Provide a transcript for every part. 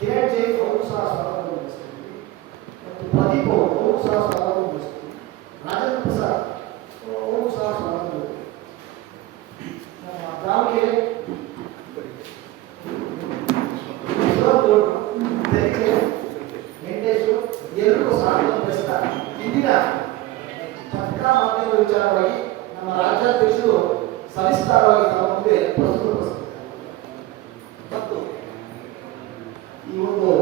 ಕಿರಣ್ ಜೈನ್ ಅವರು ಸಹ ಸ್ವಾಗತ ಬಯಸ್ತೀವಿ ಮತ್ತು ಪ್ರದೀಪ್ ಅವರು ಸಹ ಸ್ವಾಗತ ಬಯಸ್ತೀವಿ. ರಾಜೇಂದ್ರ ಪ್ರಸಾದ್ ಅವರು ಸಹ ಸ್ವಾಗತ ಬಯಸ್ತೀವಿ. ನಮ್ಮ ದಾವಣಗೆರೆ ವೆಂಕಟೇಶ್ವರ್ ಎಲ್ಲರಿಗೂ ಸ್ವಾಗತ ಬಯಸ್ತಾ ಇಂದಿನ ಪತ್ರಿಕಾ ಮಾಧ್ಯಮದ ವಿಚಾರವಾಗಿ ನಮ್ಮ ರಾಜ್ಯಾಧ್ಯಕ್ಷರು ಸವಿಸ್ತಾರವಾಗಿ ನಮ್ಮ ಮುಂದೆ ಪ್ರಸ್ತುತಪಡಿಸುತ್ತಾರೆ ಮತ್ತು ಈ ಒಂದು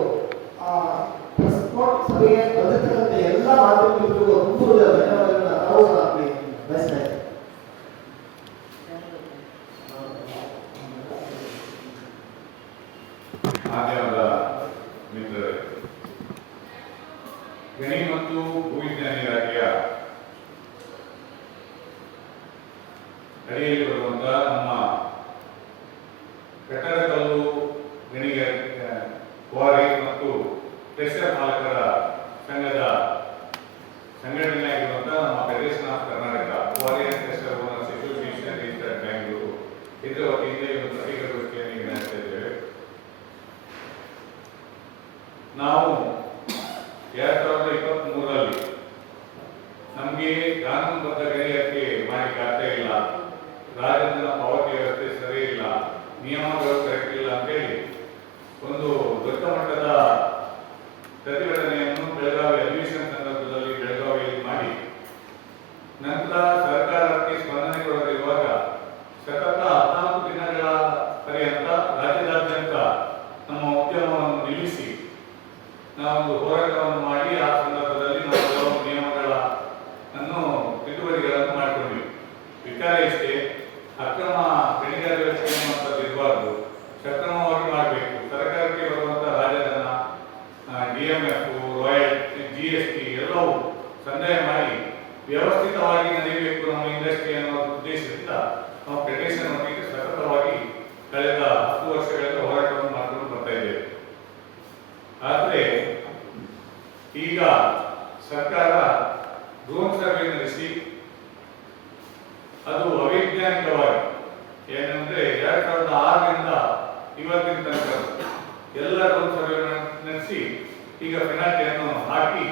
ಸಭೆಗೆ ಬಂದಿರತಕ್ಕಂಥ ಎಲ್ಲ ಮಾಧ್ಯಮಗಳಿಗೂ ತುಂಬ ಧನ್ಯವಾದಗಳನ್ನು ನಾವು ಬಯಸ್ತಾ ಇದ್ದೇವೆ. ಮಾಧ್ಯಮದ ಮಿತ್ರರೇ, ಗಣಿ ಮತ್ತು ಭೂವಿಜ್ಞಾನ ಇಲಾಖೆಯ ಅಡಿಯಲ್ಲಿ ಬರುವಂತಹ ನಮ್ಮ ಕಟ್ಟಡಕಲ್ಲು ಗಣಿಗಾರಿಕೆ ಕ್ವಾರಿ ಮತ್ತು ಕ್ರೆಷರ್ ಮಾಲಕರ ಸಂಘದ ಸಂಘಟನೆಯಾಗಿರುವಂತಹ ನಮ್ಮ federation of Karnataka quarry and crusher owners association registered Bangalore ಇದರ ವತಿಯಿಂದ ಈ ಒಂದು ಪತ್ರಿಕಾಗೋಷ್ಠಿಯನ್ನು ನಡೆಸ್ತಾ ಇದ್ದೇವೆ. ನಾವು 2023ರಲ್ಲಿ ನಮಗೆ ಕಾನೂನುಬದ್ಧ ಗಣಿಗಾರಿಕೆ ಮಾಡಲಿಕ್ಕೆ ಆಗ್ತಾ ಇಲ್ಲ, ರಾಜಧನ ಪಾವತಿ ವ್ಯವಸ್ಥೆ ಸರಿ ಇಲ್ಲ, ನಿಯಮಗಳು ಕರೆಕ್ಟ್ ಇಲ್ಲ ಅಂತೇಳಿ ಒಂದು ದೊಡ್ಡ ಮಟ್ಟದ ಪ್ರತಿಭಟನೆಯನ್ನು ಬೆಳಗಾವಿ ಅಧಿವೇಶನ ಸಂದರ್ಭದಲ್ಲಿ ಬೆಳಗಾವಿಯಲ್ಲಿ ಮಾಡಿ ನಂತರ ಸರ್ಕಾರಕ್ಕೆ ಸ್ಪಂದನೆ ಕೊಡದಿರುವಾಗ ಸತತ 14 ದಿನಗಳ ಪರ್ಯಂತ ರಾಜ್ಯದಾದ್ಯಂತ ನಮ್ಮ ಉದ್ಯಮವನ್ನು ನಿಲ್ಲಿಸಿ ನಾವೊಂದು ಹೋರಾಟವನ್ನು ಮಾಡಿ ಆ ಸಂದರ್ಭದಲ್ಲಿ ನಾವು ಕೆಲವು ನಿಯಮಗಳನ್ನು ತಿದ್ದುಪಡಿಗಳನ್ನು ಮಾಡಿಕೊಂಡ್ವಿ. ವಿಚಾರ ಇಷ್ಟೇ, ಅಕ್ರಮ ಗಣಿಗಾರಿಕೆ ವ್ಯವಸ್ಥೆ ಅನ್ನುವಂಥದ್ದು ಇರಬಾರ್ದು, ಸಕ್ರಮವಾಗಿ ಮಾಡಬೇಕು. ಸರ್ಕಾರಕ್ಕೆ ಬರುವಂತಹ ರಾಜಧನ, DMF, ರಾಯಲ್ಟಿ, GST ಎಲ್ಲವೂ ಸಂದಾಯ ಮಾಡಿ ವ್ಯವಸ್ಥಿತವಾಗಿ ನಡೆಯಬೇಕು ನಮ್ಮ ಇಂಡಸ್ಟ್ರಿ ಅನ್ನೋ ಉದ್ದೇಶದಿಂದ ನಾವು ಫೆಡರೇಷನ್ ವತಿಗೆ ಸತತವಾಗಿ ಕಳೆದ 10 ವರ್ಷಗಳಿಂದ ಹೋರಾಟವನ್ನು ಮಾಡಿಕೊಂಡು ಬರ್ತಾ ಇದ್ದೇವೆ. ಆದರೆ ಈಗ ಸರ್ಕಾರ ಡ್ರೋನ್ ಸರ್ವೆ ನಡೆಸಿ ಅದು ಅವೈಜ್ಞಾನಿಕವಾಗಿ ಏನಂದ್ರೆ 2006ರಿಂದ ಇವತ್ತಿನ ತನಕ ಎಲ್ಲ ಡ್ರೋನ್ ಸರ್ವೆ ನಡೆಸಿ ಈಗ ಪೆನಾಲ್ಟಿಯನ್ನು ಹಾಕಿ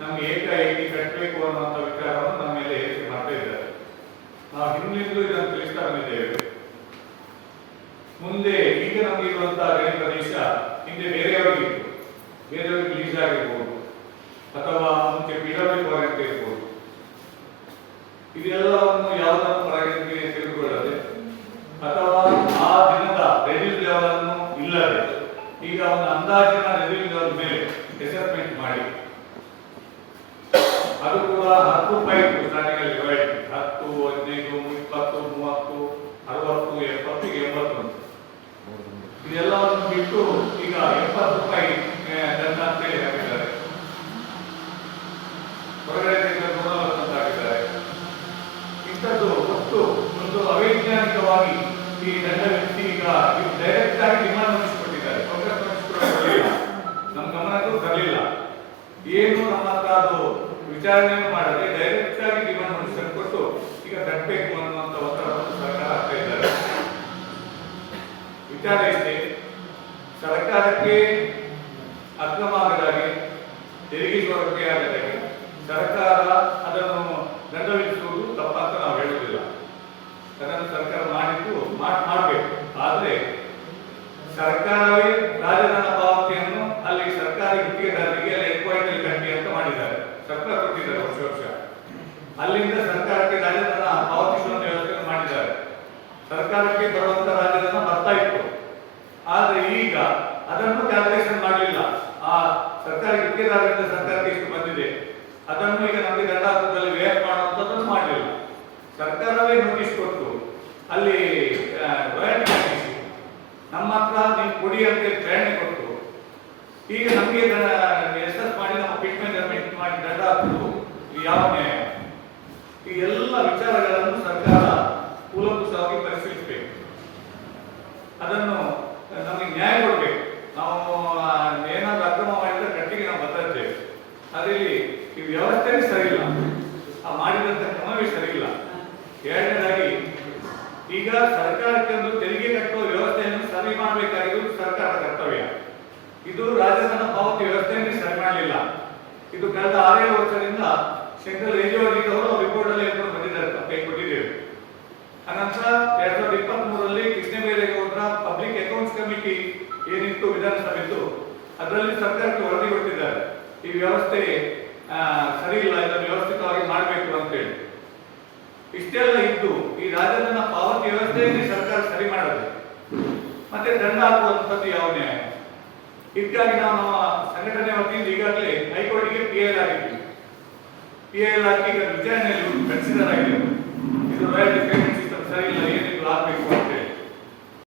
ನಮ್ಗೆ ಏಕಾಏಕಿ ಕಟ್ಟಬೇಕು ಅನ್ನುವಂಥ ವಿಚಾರವನ್ನು ನಮ್ಮ ಮೇಲೆ ಏರಿಕೆ ಮಾಡ್ತಾ ಇದ್ದಾರೆ. ನಾವು ಹಿಂದಿನಿಂದಲೂ ಇದನ್ನು ತಿಳಿಸ್ತಾ ಬಂದಿದ್ದೇವೆ. ಮುಂದೆ ಈಗ ನಮಗೆ ಇರುವಂತಹ ಗಣಿ ಪ್ರದೇಶ ಹಿಂದೆ ಬೇರೆಯವರಿಗಿತ್ತು, ಬೇರೆಯವರಿಗೆ ಲೀಸ್ ಆಗಿರ್ಬೋದು ಅಥವಾ ಮುಂಚೆ PW ಫಾರೆಸ್ಟ್ ಇರ್ಬೋದು. ಇದೆಲ್ಲವನ್ನು ಯಾವುದನ್ನು ಪರಿಗಣನೆಗೆ ತೆಗೆದುಕೊಳ್ಳದೆ ಅಥವಾ ಆ ದಿನದ ರೆಡ್ಯೂಸ್ ಲೆವೆಲ್ ಅನ್ನು ಇಲ್ಲದೆ ಈಗ ಒಂದು ಅಂದಾಜಿನ ರೆಡ್ಯೂಸ್ ಲೆವೆಲ್ ಮೇಲೆ ಅಸೆಸ್ಮೆಂಟ್ ಮಾಡಿ ಅದು ಕೂಡ 10 ಪೈಪ್ ಸ್ಟಾರ್ಟಿಂಗ್ ಅಲ್ಲಿ 10, 15, 20, 30, 60, 70, 80 ಇದೆಲ್ಲವನ್ನು ಬಿಟ್ಟು ಈಗ 70 ರೂಪಾಯಿ ದಂಡ ಅಂತೇಳಿ ಹಾಕಿದ್ದಾರೆ. ಹೊರಗಡೆ ಹಾಕಿದ್ದಾರೆ. ಇಂಥದ್ದು ಒಟ್ಟು ಒಂದು ಅವೈಜ್ಞಾನಿಕವಾಗಿ ಈ ದಂಡ ವ್ಯಕ್ತಿ ಈಗ ಡೈರೆಕ್ಟ್ ಆಗಿ ಡಿಮಾಂಡ್ ಮಾಡಿಸಿಕೊಟ್ಟಿದ್ದಾರೆ. ಕಾಂಗ್ರೆಸ್ ಮಾಡಿಸಿಕೊಳ್ಳಲಿಲ್ಲ, ನಮ್ಮ ಗಮನಕ್ಕೂ ತರಲಿಲ್ಲ. ಏನು ನಮ್ಮ ಹತ್ರ ಅದು ವಿಚಾರಣೆ ಮಾಡದೆ ಡೈರೆಕ್ಟ್ ಆಗಿ ಡಿಮಾಂಡ್ ಮಾಡಿಸಿಕೊಂಡು ಕೊಟ್ಟು ಈಗ ಕಟ್ಟಬೇಕು ಅನ್ನುವಂಥ ಒತ್ತಡವನ್ನು ಸರ್ಕಾರ ಹಾಕ್ತಾ ಇದ್ದಾರೆ. ವಿಚಾರ ಇಷ್ಟೇ, ಸರ್ಕಾರಕ್ಕೆ ಅಕ್ರಮ ಆಗದಾಗೆ, ತೆರಿಗೆ ಸೌಲಭ್ಯ ಆಗದಾಗೆ ಸರ್ಕಾರ ಅದನ್ನು ದಂಡ ವಿಧಿಸುವುದು ತಪ್ಪಂತ ನಾವು ಹೇಳುವುದಿಲ್ಲ. ಅದನ್ನು ಸರ್ಕಾರ ಮಾಡಿದ್ದು ಮಾಡಬೇಕು. ಆದರೆ ಸರ್ಕಾರವೇ ರಾಜಧನ ಪಾವತಿಯನ್ನು ಅಲ್ಲಿ ಸರ್ಕಾರಿ ಗುತ್ತಿಗೆದಾರರಿಗೆ ಎಕ್ವೈಟಲ್ ಕಟ್ಟಿ ಅಂತ ಮಾಡಿದ್ದಾರೆ, ಸರ್ಕಾರ ಕೊಟ್ಟಿದ್ದಾರೆ ವರ್ಷ. ಅಲ್ಲಿಂದ ಸರ್ಕಾರಕ್ಕೆ ರಾಜಧನ ಪಾವತಿಸುವ ವ್ಯವಸ್ಥೆಯನ್ನು ಮಾಡಿದ್ದಾರೆ. ಸರ್ಕಾರಕ್ಕೆ ಬರುವಂತ ರಾಜಧನ ಬರ್ತಾ ಇತ್ತು, ಆದ್ರೆ ಈಗ ಅದನ್ನು ಕ್ಯಾಲ್ಕುಲೇಷನ್ ಮಾಡಲಿಲ್ಲ. ಆ ಸರ್ಕಾರಿ ಗುತ್ತಿಗೆದಾರರಿಂದ ಸರ್ಕಾರಕ್ಕೆ ಇಷ್ಟು ಬಂದಿದೆ, ಅದನ್ನು ಈಗ ನಮಗೆ ದಂಡಾತ್ಮಕದಲ್ಲಿ ವ್ಯಯ ಮಾಡುವಂಥದ್ದನ್ನು ಮಾಡಲಿಲ್ಲ. ಸರ್ಕಾರವೇ ನೋಟಿಸ್ ಕೊಟ್ಟು ಅಲ್ಲಿ ರಾಯಲ್ಟಿ ಹಾಕಿಸಿ ನಮ್ಮ ಹತ್ರ ನೀವು ಕೊಡಿ ಅಂತ ಪ್ರೇರಣೆ ಕೊಟ್ಟು ಈಗ ನಮಗೆ ಎಸ್ಎಸ್ ಮಾಡಿ ನಮ್ಮ ಪಿಟ್ ಮೆಜರ್ಮೆಂಟ್ ಮಾಡಿ ದಂಡ ಹಾಕುವುದು ಯಾವ ನ್ಯಾಯ? ಈ ಎಲ್ಲ ವಿಚಾರಗಳನ್ನು ಸರ್ಕಾರ ಕೂಲಂಕುಷವಾಗಿ ಪರಿಶೀಲಿಸಬೇಕು. ಅದನ್ನು ನಮಗೆ ನ್ಯಾಯ ಕೊಡಬೇಕು. ನಾವು ಏನಾದ್ರೂ ಅಕ್ರಮ ಮಾಡಿದ್ರೆ ಕಟ್ಟಿಗೆ ನಾವು ಬರ್ತಾ ಇದ್ದೇವೆ. ಅದರಲ್ಲಿ ಈ ವ್ಯವಸ್ಥೆನೇ ಸರಿ ಇಲ್ಲ, ಆ ಮಾಡಿದಂತ ಕ್ರಮವೇ ಸರಿ ಇಲ್ಲ. ಎರಡನೇದಾಗಿ ಈಗ ಸರ್ಕಾರಕ್ಕೆ ಒಂದು ತೆರಿಗೆ ಕಟ್ಟುವ ವ್ಯವಸ್ಥೆಯನ್ನು ಸರಿ ಮಾಡಬೇಕಾಗಿರುವುದು ಸರ್ಕಾರದ ಕರ್ತವ್ಯ. ಇದು ಇದು ಕಳೆದ 6 ವರ್ಷದಿಂದ ಸೆಂಟ್ರಲ್ ರೇಡಿಯೋ ಅವರು ರಿಪೋರ್ಟ್ ಅಲ್ಲಿ ಹೇಳ್ಕೊಂಡು ಬಂದಿದ್ದಾರೆ, ಕೈ ಕೊಟ್ಟಿದ್ದೇವೆ. ಅನಂತರ 2023ರಲ್ಲಿ ಕೃಷ್ಣಬೈರೇಗೌಡರ ಪಬ್ಲಿಕ್ ಅಕೌಂಟ್ಸ್ ಕಮಿಟಿ ಏನಿತ್ತು ವಿಧಾನಸಭೆದ್ದು, ಅದರಲ್ಲಿ ಸರ್ಕಾರಕ್ಕೆ ವರದಿ ಕೊಟ್ಟಿದ್ದಾರೆ. ಈ ವ್ಯವಸ್ಥೆ ಸರಿ ಇಲ್ಲ, ಇದನ್ನು ವ್ಯವಸ್ಥಿತವಾಗಿ ಮಾಡಬೇಕು ಅಂತ ಹೇಳಿ. ಇಷ್ಟೆಲ್ಲ ಇದ್ದು ಈ ರಾಜಧನ ಪಾವತಿ ವ್ಯವಸ್ಥೆಯಲ್ಲಿ ಸರ್ಕಾರ ಸರಿ ಮಾಡದೆ ಮತ್ತೆ ದಂಡ ಹಾಕುವಂಥದ್ದು ಯಾವ ನ್ಯಾಯ? ಇದಕ್ಕಾಗಿ ನಾವು ನಮ್ಮ ಸಂಘಟನೆ ವತಿಯಿಂದ ಈಗಾಗಲೇ ಹೈಕೋರ್ಟ್ಗೆ PIL ಆಗಿದ್ವಿ. PIL ಹಾಕಿ ಈಗ ವಿಚಾರಣೆಯಲ್ಲಿ ಕನ್ಸಿಡರ್ ಆಗಿದೆ. ಇದು ರಾಯಲ್ಟಿ ಪೇಮೆಂಟ್ ಸಿಸ್ಟಮ್ ಸರಿ ಇಲ್ಲ,